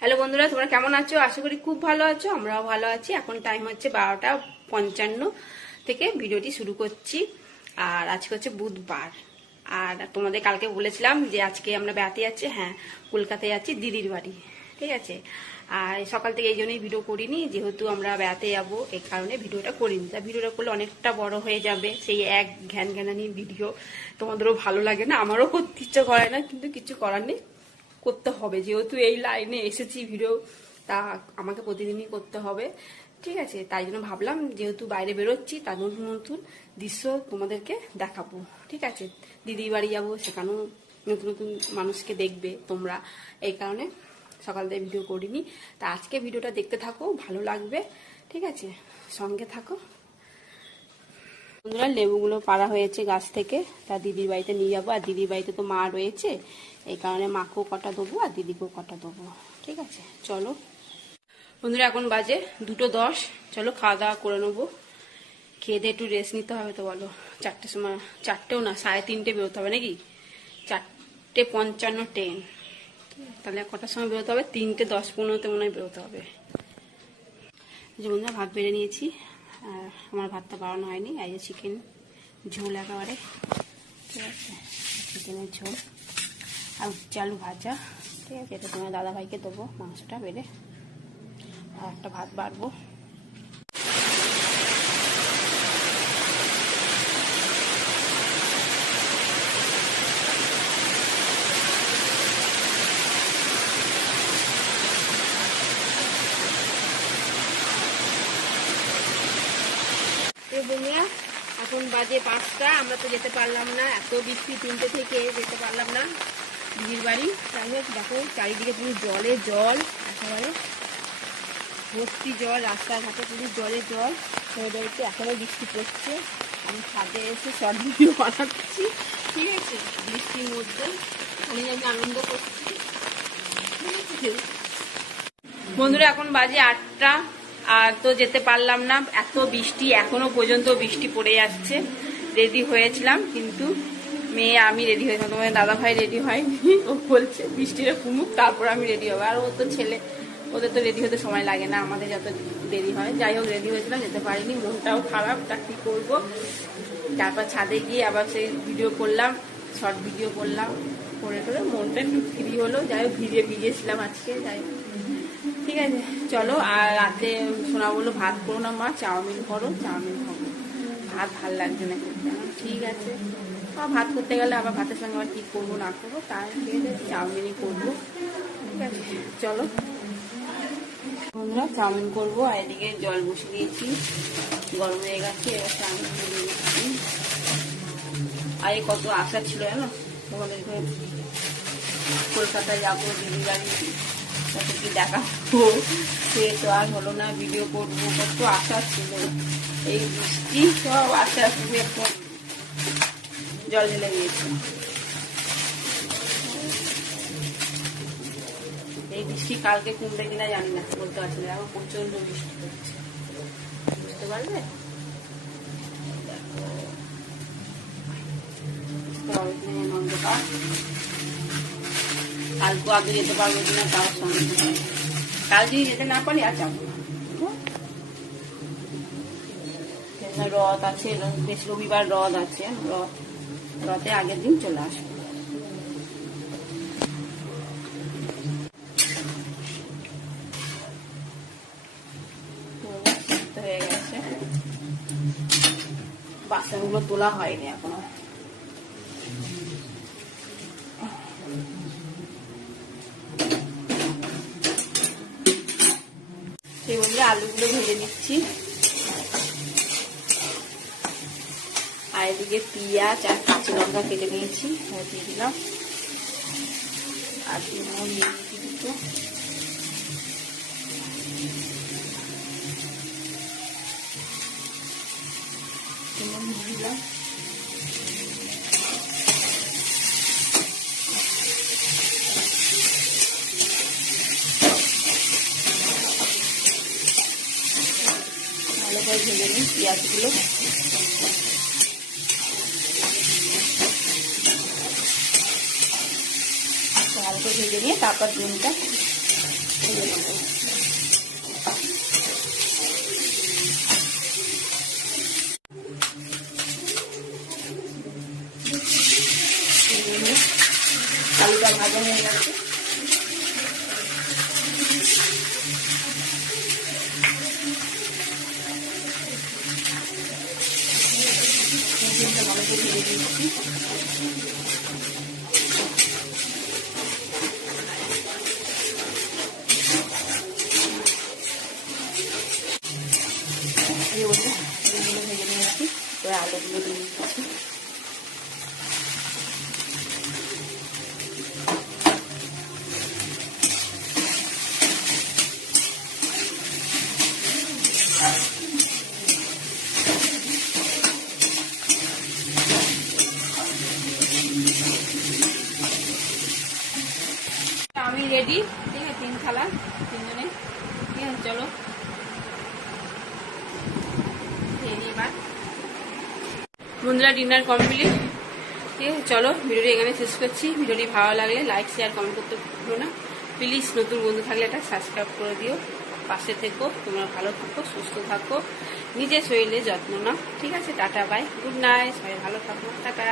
Hello বন্ধুরা, তোমরা কেমন আছো? আশা করি খুব ভালো আছো। আমরাও ভালো আছি। এখন টাইম হচ্ছে 12:55 থেকে ভিডিওটি শুরু করছি। আর আজকে হচ্ছে বুধবার। আর তোমাদের কালকে বলেছিলাম যে আজকে আমরা বেড়াতে যাচ্ছি। হ্যাঁ, কলকাতায় যাচ্ছি দিদির বাড়ি। ঠিক আছে। আর সকাল থেকে এই জন্যই ভিডিও করিনি, যেহেতু আমরা বেড়াতে যাবো এই কারণে ভিডিওটা করিনি। তা ভিডিওটা করলে অনেকটা বড় হয়ে যাবে, সেই এক ঘ্যান ঘ্যানানি ভিডিও তোমাদেরও ভালো লাগে না, আমারও করতে ইচ্ছা করে না, কিন্তু কিছু করার নেই, করতে হবে। যেহেতু এই লাইনে এসেছি ভিডিও, তা আমাকে প্রতিদিনই করতে হবে। ঠিক আছে, তাই জন্য ভাবলাম যেহেতু বাইরে বেরোচ্ছি, তার নতুন নতুন দৃশ্য তোমাদেরকে দেখাবো। ঠিক আছে, দিদির বাড়ি যাবো, সেখানেও নতুন নতুন মানুষকে দেখবে তোমরা, এই কারণে সকাল থেকে ভিডিও করিনি। তা আজকে ভিডিওটা দেখতে থাকো, ভালো লাগবে। ঠিক আছে, সঙ্গে থাকো। বন্ধুরা, লেবুগুলো পাড়া হয়েছে গাছ থেকে, তা দিদির বাড়িতে নিয়ে যাবো। আর দিদির বাড়িতে তো মা রয়েছে, এই কারণে মাকেও কটা দেবো আর দিদিকেও কটা দেবো। ঠিক আছে, চলো বন্ধুরা, এখন বাজে 2:10। চলো খাওয়া দাওয়া করে নেবো। খেয়ে দিয়ে একটু রেস্ট নিতে হবে। তো বলো, 4টের সময়, 4টেও না, 3:30 বেরোতে হবে নাকি? 4:55 ট্রেন, তাহলে কটার সময় বেরোতে হবে? 3:10-15 মনে হয় বেরোতে হবে। যে বন্ধুরা, ভাত বেড়ে নিয়েছি। আর আমার ভাতটা বাড়ানো হয়নি। এই যে চিকেন ঝোল একেবারে। ঠিক আছে, চিকেনের ঝোল আর আলু ভাজা। ঠিক আছে, এটা তোমার দাদাভাইকে দেবো মাংসটা বেড়ে। আর একটা ভাত বাড়বো। বন্ধুরা, এখন বাজে 5টা। আমরা তো যেতে পারলাম না, এত বৃষ্টি, 3টে থেকে যেতে পারলাম না দিদির বাড়ি। যাই হোক, দেখো চারিদিকে পুরো জলে জল, একেবারে ভর্তি জল, রাস্তাঘাটে পুরো জলে জল হয়ে রয়েছে। এখনো বৃষ্টি পড়ছে। আমি ছাদে এসে শর্ট ভিডিও বানাচ্ছি। ঠিক আছে, বৃষ্টির মধ্যে আমি আনন্দ করছি। বন্ধুরা, এখন বাজে 8টা। আর তো যেতে পারলাম না, এত বৃষ্টি, এখনো পর্যন্ত বৃষ্টি পড়ে যাচ্ছে। রেডি হয়েছিলাম, কিন্তু মেয়ে আমি রেডি হয়েছিলাম, তোমার দাদা ভাই রেডি হয়নি। ও বলছে বৃষ্টিটা কমুক তারপর আমি রেডি হবো। আর ও তো ছেলে, ওদের তো রেডি হতে সময় লাগে না, আমাদের যত দেরি হয়। যাই হোক, রেডি হয়েছিলাম, যেতে পারিনি, মনটাও খারাপ। তা কি করবো? তারপর ছাদে গিয়ে আবার সেই ভিডিও করলাম, শর্ট ভিডিও করলাম, করে করে মনটা একটু ফ্রি হলো। যাই হোক, ভিজেছিলাম আজকে। যাই হোক, ঠিক আছে, চলো। আর রাতে শোনা বললো ভাত করো না মা, চাউমিন করো। চাউমিন খাবো, ভাত ভাল লাগছে না করতে। ঠিক আছে, আর ভাত করতে গেলে আবার ভাতের সঙ্গে আবার কী করবো না করবো, তাই ঠিক আছে, চাউমিনই করবো। ঠিক আছে, চলো বন্ধুরা, চাউমিন করবো। আর এদিকে জল বসিয়ে দিয়েছি, গরম হয়ে গেছে। এবার চাউমিন দিয়ে দিচ্ছি। আর এই কত আশা ছিল জানো, তোমাদেরকে কলকাতায় যাবো, দিদির বাড়ি কত কি দেখাবো, সে তো আর হলো না। ভিডিও করবো, কত আশা ছিল। এই বৃষ্টি সব আশা পুরো একদম জল ঢেলে গিয়েছে। এই বৃষ্টি কালকে কমবে কিনা জানি না, বলতে পারছি না। এখন প্রচন্ড বৃষ্টি হচ্ছে, বুঝতে পারবে। কালকে আগে যেতে পারবো কিনা তার সঙ্গে, কাল যদি যেতে না পারি আর যাবো না। রথ আছে, বেশ রবিবার রথ আছে, রথে আগের দিন চলে আসবো। হয়ে গেছে, বাচ্চাগুলো তোলা হয়নি এখনো। সেই বন্ধুরা, আলুগুলো ভেজে নিচ্ছি। আর এদিকে পেঁয়াজ আর কাঁচা লঙ্কা কেটে নিয়েছি, দিয়ে দিলাম। আর দিয়ে দুটো দিলাম। ভালো করে ভেজে নিই পেঁয়াজগুলো। ভালো করে ভেজে নিয়ে তারপর ডিমটা আলুটা ভাজা হয়ে গেছে। ভালো করে ভেজে দিচ্ছি। ভেজে নিয়েছি, আলুগুলো দিয়ে দিচ্ছি। আমি রেডি, ঠিক আছে, 3 থালা 3 জনে, ঠিক আছে। চলো এবার বন্ধুরা ডিনার কমপ্লিট, ঠিক আছে। চলো ভিডিওটি এখানে শেষ করছি। ভিডিওটি ভালো লাগলে লাইক শেয়ার কমেন্ট করতে ভুলো না। প্লিজ নতুন বন্ধু থাকলে এটা সাবস্ক্রাইব করে দিও। পাশে থেকো, তোমরা ভালো থাকো, সুস্থ থাকো, নিজের শরীরে যত্ন নাও, ঠিক আছে। টাটা বাই, গুড নাইট, সবাই ভালো থাকো, টাটা।